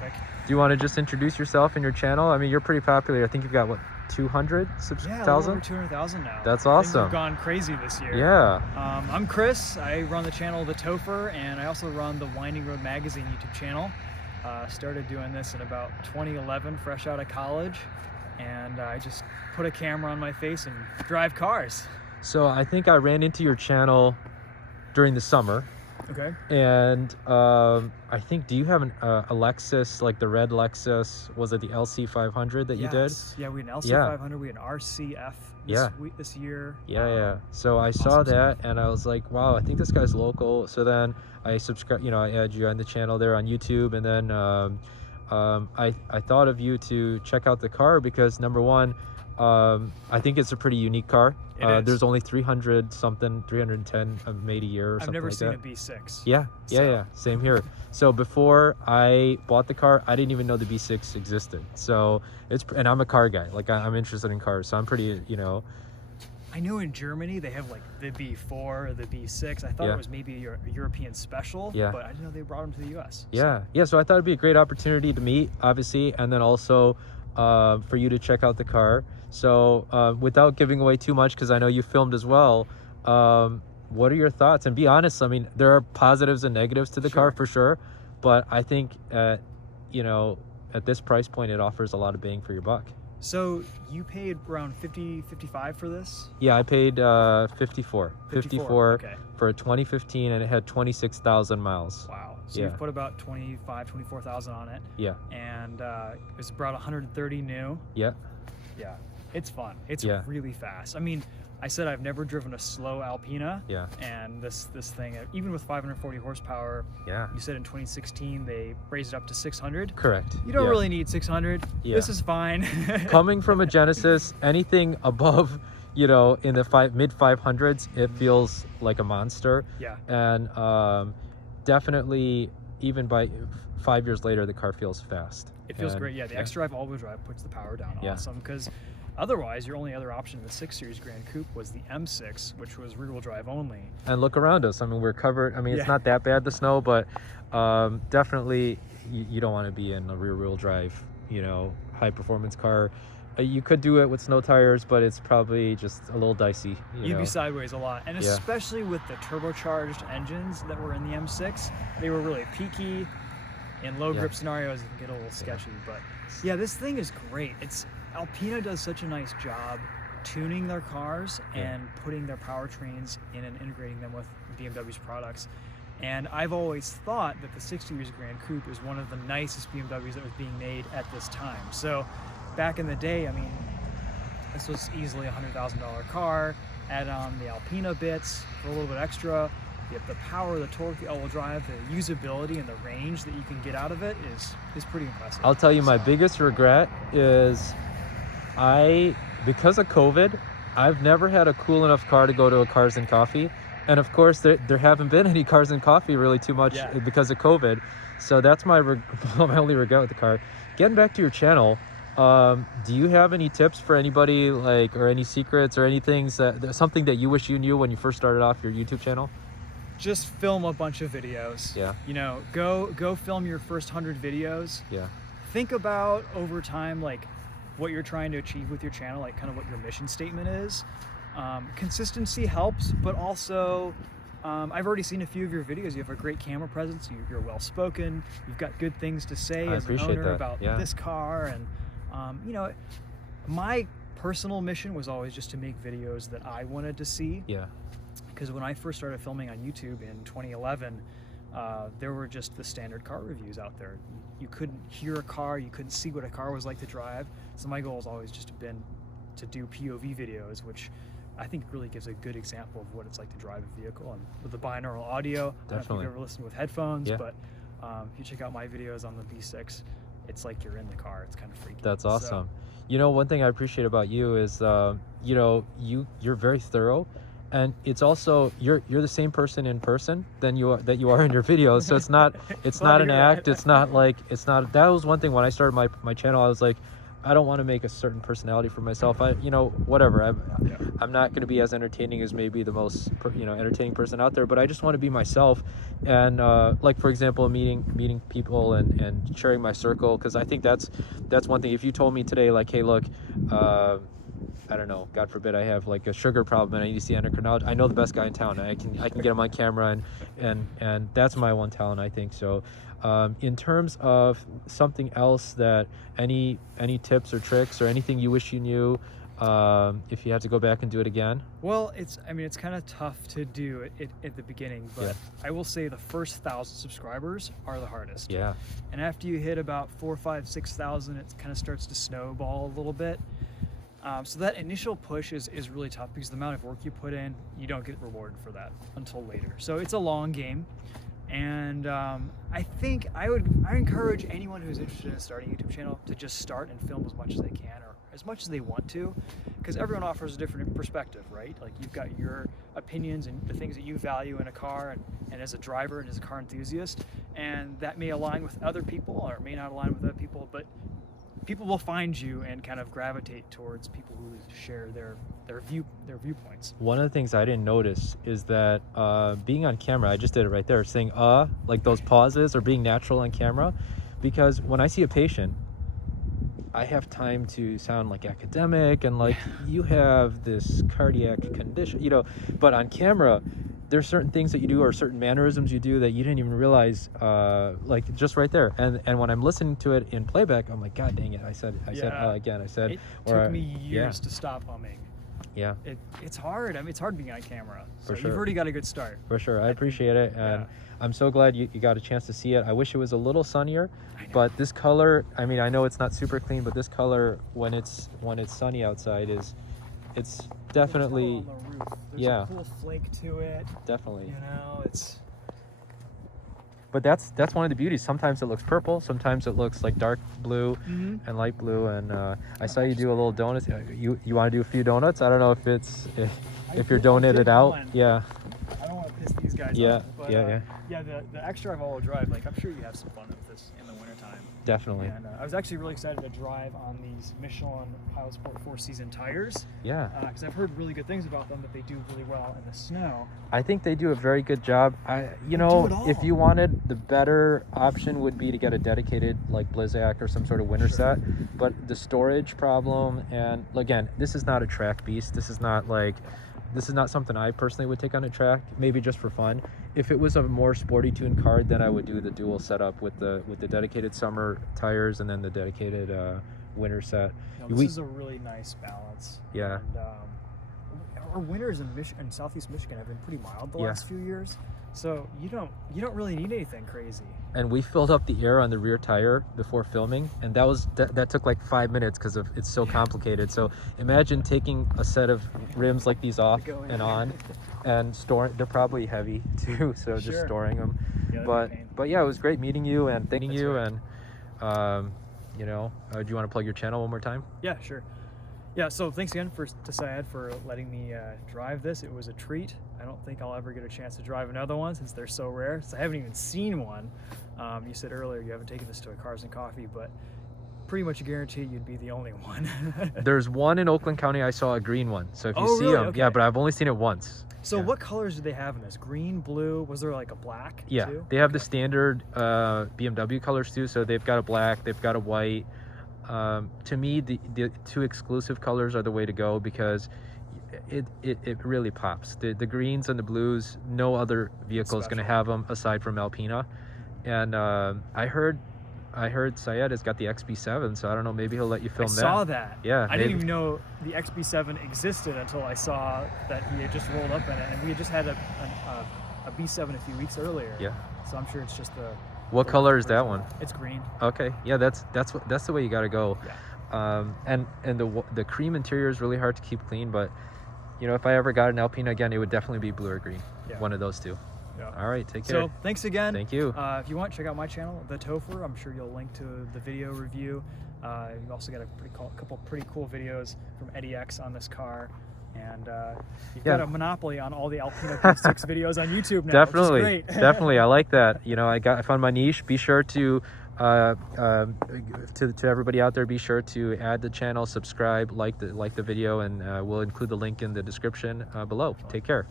traffic. Do you want to just introduce yourself and your channel? I mean, you're pretty popular. I think you've got, what, 200,000? Yeah, a little over 200,000 now. That's Things awesome. have gone crazy this year. Yeah. I'm Chris. I run the channel TheTopher, and I also run the Winding Road Magazine YouTube channel. Started doing this in about 2011, fresh out of college, and I just put a camera on my face and drive cars. So I think I ran into your channel during the summer. Okay. And I think, do you have a Lexus, like the red Lexus? Was it the LC 500 that you did? Yeah, we had an LC 500, we had an RCF this year. Yeah. So I saw that and I was like, wow, I think this guy's local. So then I subscribed, I added you on the channel there on YouTube, and then I thought of you to check out the car because, number one, I think it's a pretty unique car. There's only 310 made a year or something like that. I've never seen a B6. Yeah, same here. So before I bought the car, I didn't even know the B6 existed. So and I'm a car guy. Like, I'm interested in cars, so I'm pretty, I know in Germany they have like the B4 or the B6. I thought it was maybe a European special, but I didn't know they brought them to the US. So I thought it'd be a great opportunity to meet, obviously, and then also for you to check out the car. So without giving away too much, because I know you filmed as well, what are your thoughts? And be honest, I mean, there are positives and negatives to the car for sure, but I think at this price point it offers a lot of bang for your buck. So you paid around 55 for this? Yeah, I paid 54 okay, for a 2015, and it had 26,000 miles. Wow. So you've put about 24,000 on it. Yeah. And it's about 130 new. Yeah. It's fun. It's really fast. I mean, I said I've never driven a slow Alpina. Yeah. And this thing, even with 540 horsepower, you said in 2016 they raised it up to 600. Correct. You don't really need 600. This is fine. Coming from a Genesis, anything above, in the mid 500s, it feels like a monster. Yeah. And definitely, even by 5 years later, the car feels fast. It feels great. Yeah, the X-Drive all-wheel drive puts the power down. Awesome. Because otherwise, your only other option in the 6 Series Grand Coupe was the M6, which was rear-wheel drive only. And look around us. I mean, we're covered. I mean, it's not that bad, the snow, but definitely you don't want to be in a rear-wheel drive, high-performance car. You could do it with snow tires, but it's probably just a little dicey. You'd be sideways a lot. And especially with the turbocharged engines that were in the M6, they were really peaky. In low grip scenarios, it can get a little sketchy. But yeah, this thing is great. Alpina does such a nice job tuning their cars and putting their powertrains in and integrating them with BMW's products. And I've always thought that the 6 Series Grand Coupe is one of the nicest BMWs that was being made at this time. So back in the day, I mean, this was easily a $100,000 car. Add on the Alpina bits for a little bit extra. The power, the torque, the all-wheel drive, the usability, and the range that you can get out of it is pretty impressive. I'll tell you, my biggest regret is because of COVID, I've never had a cool enough car to go to a Cars and Coffee. And of course, there haven't been any Cars and Coffee really too much because of COVID. So that's my only regret with the car. Getting back to your channel, do you have any tips for anybody, or any secrets or anything, something that you wish you knew when you first started off your YouTube channel? Just film a bunch of videos. Go film your first 100 videos. Think about over time, what you're trying to achieve with your channel, kind of what your mission statement is. Consistency helps, but also I've already seen a few of your videos. You have a great camera presence. You're well spoken. You've got good things to say as an owner about this car. And my personal mission was always just to make videos that I wanted to see. Because when I first started filming on YouTube in 2011, there were just the standard car reviews out there. You couldn't hear a car, you couldn't see what a car was like to drive. So my goal has always just been to do POV videos, which I think really gives a good example of what it's like to drive a vehicle. And with the binaural audio, I don't know if you've ever listened with headphones, but if you check out my videos on the B6, it's like you're in the car. It's kind of freaky. That's awesome. One thing I appreciate about you is, you're very thorough. And it's also you're the same person in person that you are in your videos. So it's not an act. It's not that was one thing when I started my channel. I was like, I don't want to make a certain personality for myself. Whatever. I'm not going to be as entertaining as maybe the most entertaining person out there, but I just want to be myself. And like, for example, meeting people and sharing my circle, because I think that's one thing. If you told me today, like, hey, look, I don't know, God forbid I have like a sugar problem and I need to see endocrinologist, I know the best guy in town. I can get him on camera, and that's my one talent, I think. So in terms of something else, that any tips or tricks or anything you wish you knew, if you had to go back and do it again? Well, it's kind of tough to do it at the beginning, but I will say the first 1,000 subscribers are the hardest. Yeah. And after you hit about 4, 5, 6,000, it kind of starts to snowball a little bit. So that initial push is really tough, because the amount of work you put in, you don't get rewarded for that until later. So it's a long game. And I think I encourage anyone who's interested in starting a YouTube channel to just start and film as much as they can, or as much as they want to, because everyone offers a different perspective, right? Like, you've got your opinions and the things that you value in a car, and as a driver and as a car enthusiast, and that may align with other people or it may not align with other people, but people will find you and kind of gravitate towards people who share their viewpoints. One of the things I didn't notice is that being on camera, I just did it right there, saying like those pauses, or being natural on camera, because when I see a patient, I have time to sound like academic and like, you have this cardiac condition, but on camera, there's certain things that you do or certain mannerisms you do that you didn't even realize, like just right there. And when I'm listening to it in playback, I'm like, God dang it, I said again. It took me years to stop humming. Yeah. It's hard. It's hard being on camera. So For sure. You've already got a good start. For sure. I appreciate it. And I'm so glad you got a chance to see it. I wish it was a little sunnier, but this color, I know it's not super clean, but this color, when it's sunny outside, it's definitely, There's a cool flake to it. Definitely. It's. But that's one of the beauties. Sometimes it looks purple, sometimes it looks like dark blue and light blue. And I saw you do a little donut. You want to do a few donuts? I don't know if you're donated out. Yeah. I don't want to piss these guys off. But, yeah. The extra all-wheel drive, like, I'm sure you have some fun with this in the wintertime. Definitely. And I was actually really excited to drive on these Michelin Pilot Sport 4-season tires. Yeah. Because I've heard really good things about them, that they do really well in the snow. I think they do a very good job. If you wanted, the better option would be to get a dedicated, like, Blizzak or some sort of winter set. But the storage problem, and again, this is not a track beast. This is not something I personally would take on a track, maybe just for fun. If it was a more sporty tuned card, then I would do the dual setup with the dedicated summer tires and then the dedicated winter set. This is a really nice balance. Yeah. And our winters in Southeast Michigan have been pretty mild the last few years, so you don't really need anything crazy. And we filled up the air on the rear tire before filming, and that took like 5 minutes because it's so complicated. So imagine taking a set of rims like these off and on, and storing. They're probably heavy too, so just storing them. But yeah, it was great meeting you and thanking you. Right. And do you want to plug your channel one more time? Yeah, sure. Yeah, so thanks again to Syed for letting me drive this. It was a treat. I don't think I'll ever get a chance to drive another one since they're so rare. So I haven't even seen one. You said earlier you haven't taken this to a Cars and Coffee, but pretty much a guarantee you'd be the only one. There's one in Oakland County. I saw a green one. So if you see them, yeah, but I've only seen it once. So what colors do they have in this? Green, blue? Was there like a black too? They have the standard BMW colors too. So they've got a black, they've got a white. To me, the two exclusive colors are the way to go, because it really pops. The greens and the blues, no other vehicle is going to have them aside from Alpina. And I heard Syed has got the XB7, so I don't know, maybe he'll let you film that. I saw that. Yeah. I didn't even know the XB7 existed until I saw that he had just rolled up in it, and we had just had a B7 a few weeks earlier. Yeah. So I'm sure it's just the. What color is that one? It's green. Okay. Yeah, that's the way you got to go. Yeah. And the cream interior is really hard to keep clean, but if I ever got an Alpina again, it would definitely be blue or green. Yeah. One of those two. Yeah. All right, take care. So thanks again. Thank you. If you want, check out my channel, TheTopher. I'm sure you'll link to the video review. You've also got a couple pretty cool videos from Eddie X on this car. And you've got a monopoly on all the Alpina B6 videos on YouTube now. Definitely, which is great. Definitely. I like that. I found my niche. Be sure to To everybody out there, be sure to add the channel, subscribe, like the video, and we'll include the link in the description below. Take care.